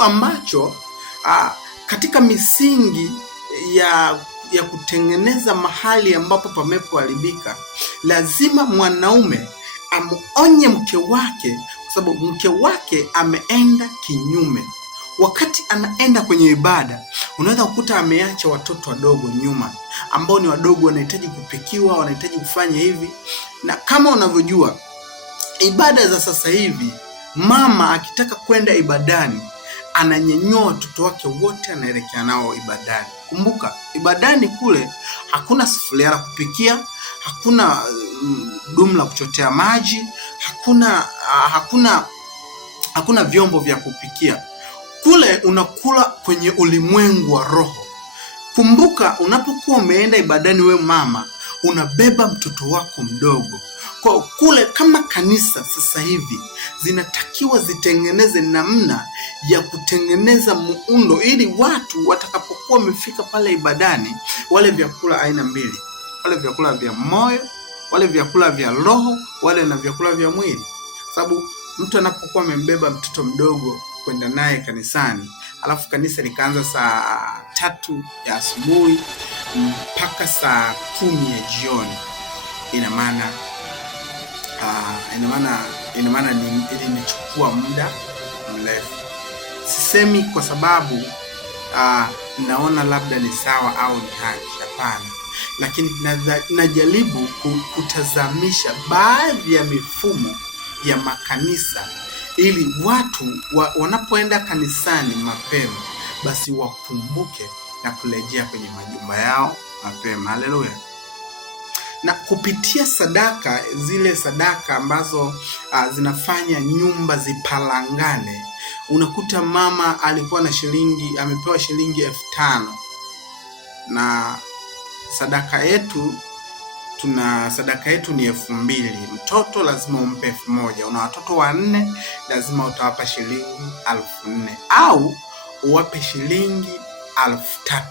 kitu ambacho katika misingi ya kutengeneza mahali ambapo pamepoharibika, lazima mwanaume amuonye mke wake, kwa sababu mke wake ameenda kinyume. Wakati anaenda kwenye ibada, unaweza kukuta ameacha watoto wadogo nyuma, ambao ni wadogo, wanahitaji kupikiwa, wanahitaji kufanya hivi. Na kama unavyojua ibada za sasa hivi, mama akitaka kwenda ibadani ananyenyua watoto wake wote, anaelekea nao ibadani. Kumbuka, ibadani kule hakuna sufuria la kupikia, hakuna dumu la kuchotea maji, hakuna vyombo vya kupikia. Kule unakula kwenye ulimwengu wa roho. Kumbuka, unapokuwa umeenda ibadani, we mama unabeba mtoto wako mdogo. Kwa kule, kama kanisa sasa hivi zinatakiwa zitengeneze namna ya kutengeneza muundo, ili watu watakapokuwa wamefika pale ibadani, wale vyakula aina mbili, wale vyakula vya moyo, wale vyakula vya roho, wale na vyakula vya mwili. Sababu mtu anapokuwa amembeba mtoto mdogo kwenda naye kanisani, alafu kanisa likaanza saa 3 ya asubuhi mpaka saa 10 ya jioni, ina maana imechukua muda mrefu. Sisemi kwa sababu naona labda ni sawa au ni haki, hapana, lakini najaribu kutazamisha baadhi ya mifumo ya makanisa, ili watu wanapoenda kanisani mapema, basi wakumbuke na kurejea kwenye majumba yao mapema. Haleluya. Na kupitia sadaka, zile sadaka ambazo zinafanya nyumba zipalangane, unakuta mama alikuwa na amepewa shilingi 5,000, na sadaka yetu ni 2,000. Mtoto lazima umpe 1,000. Una watoto 4, lazima utawapa shilingi 4,000, au uwape shilingi 3,000,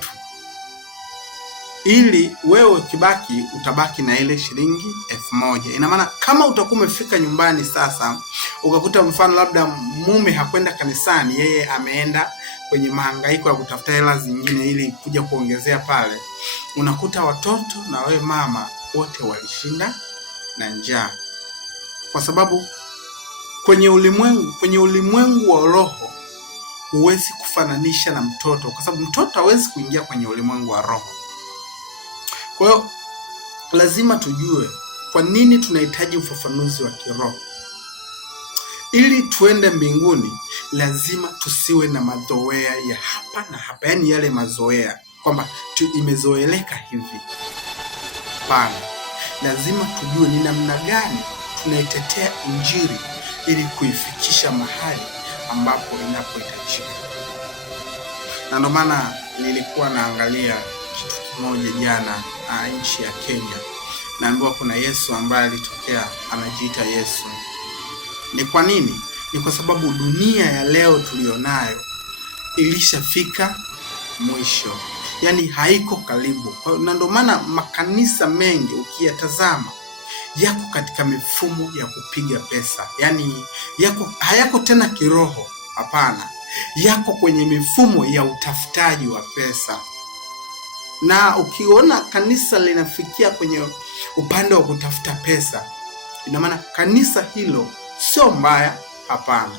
ili wewe kibaki utabaki na ile shilingi 1,000. Ina maana kama utakuwa umefika nyumbani sasa, ukakuta mfano labda mume hakwenda kanisani, yeye ameenda kwenye mahangaiko ya kutafuta hela zingine ili kuja kuongezea pale, unakuta watoto na wewe mama wote walishinda na njaa. Kwa sababu kwenye ulimwengu wa roho huwezi kufananisha na mtoto, kwa sababu mtoto hawezi kuingia kwenye ulimwengu wa roho. Kwa hiyo lazima tujue kwa nini tunahitaji ufafanuzi wa kiroho. Ili tuende mbinguni, lazima tusiwe na mazoea ya hapa na hapa, yaani yale mazoea kwamba imezoeleka hivi. Hapana, lazima tujue ni namna gani tunaitetea Injili ili kuifikisha mahali ambapo inapohitajika. Na ndio maana nilikuwa naangalia kitu kimoja jana, nchi ya Kenya, naambiwa kuna Yesu ambaye alitokea anajiita Yesu. Ni kwa nini? Ni kwa sababu dunia ya leo tulionayo ilishafika mwisho, yaani haiko karibu. Na ndio maana makanisa mengi ukiyatazama yako katika mifumo ya kupiga pesa, yaani hayako tena kiroho, hapana, yako kwenye mifumo ya utafutaji wa pesa. Na ukiona kanisa linafikia kwenye upande wa kutafuta pesa, ina maana kanisa hilo sio mbaya, hapana,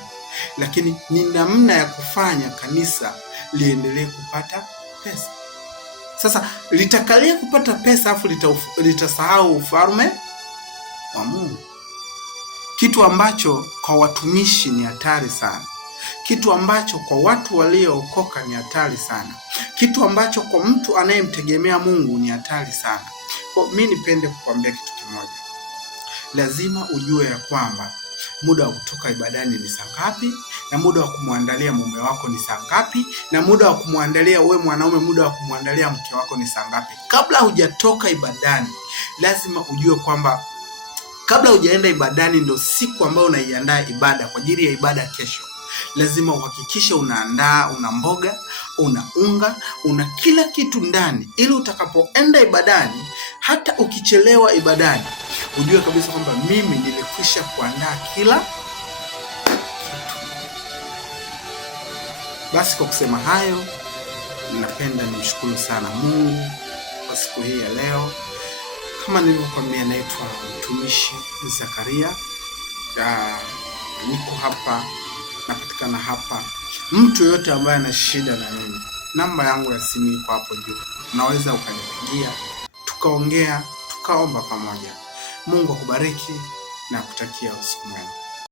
lakini ni namna ya kufanya kanisa liendelee kupata pesa. Sasa litakalia kupata pesa afu litasahau ufalme wa Mungu, kitu ambacho kwa watumishi ni hatari sana, kitu ambacho kwa watu waliookoka ni hatari sana, kitu ambacho kwa mtu anayemtegemea Mungu ni hatari sana. Kwa mimi nipende kukwambia kitu kimoja, lazima ujue ya kwamba muda wa kutoka ibadani ni saa ngapi, na muda wa kumwandalia mume wako ni saa ngapi, na muda wa kumwandalia wewe mwanaume, muda wa kumwandalia mke wako ni saa ngapi. Kabla hujatoka ibadani, lazima ujue kwamba kabla hujaenda ibadani ndio siku ambayo unaiandaa ibada kwa ajili ya ibada kesho. Lazima uhakikishe unaandaa, una mboga, una unga, una kila kitu ndani, ili utakapoenda ibadani, hata ukichelewa ibadani, ujue kabisa kwamba mimi nilikwisha kuandaa kila kitu. Basi kwa kusema hayo, napenda nimshukuru sana Mungu kwa siku hii ya leo. Kama nilivyokuambia, naitwa Mtumishi Zakaria. Niko hapa, napatikana hapa. Mtu yoyote ambaye ana shida na mimi, namba yangu ya simu iko hapo juu. Unaweza ukanipigia, tukaongea, tukaomba pamoja. Mungu akubariki na kutakia usiku mwema.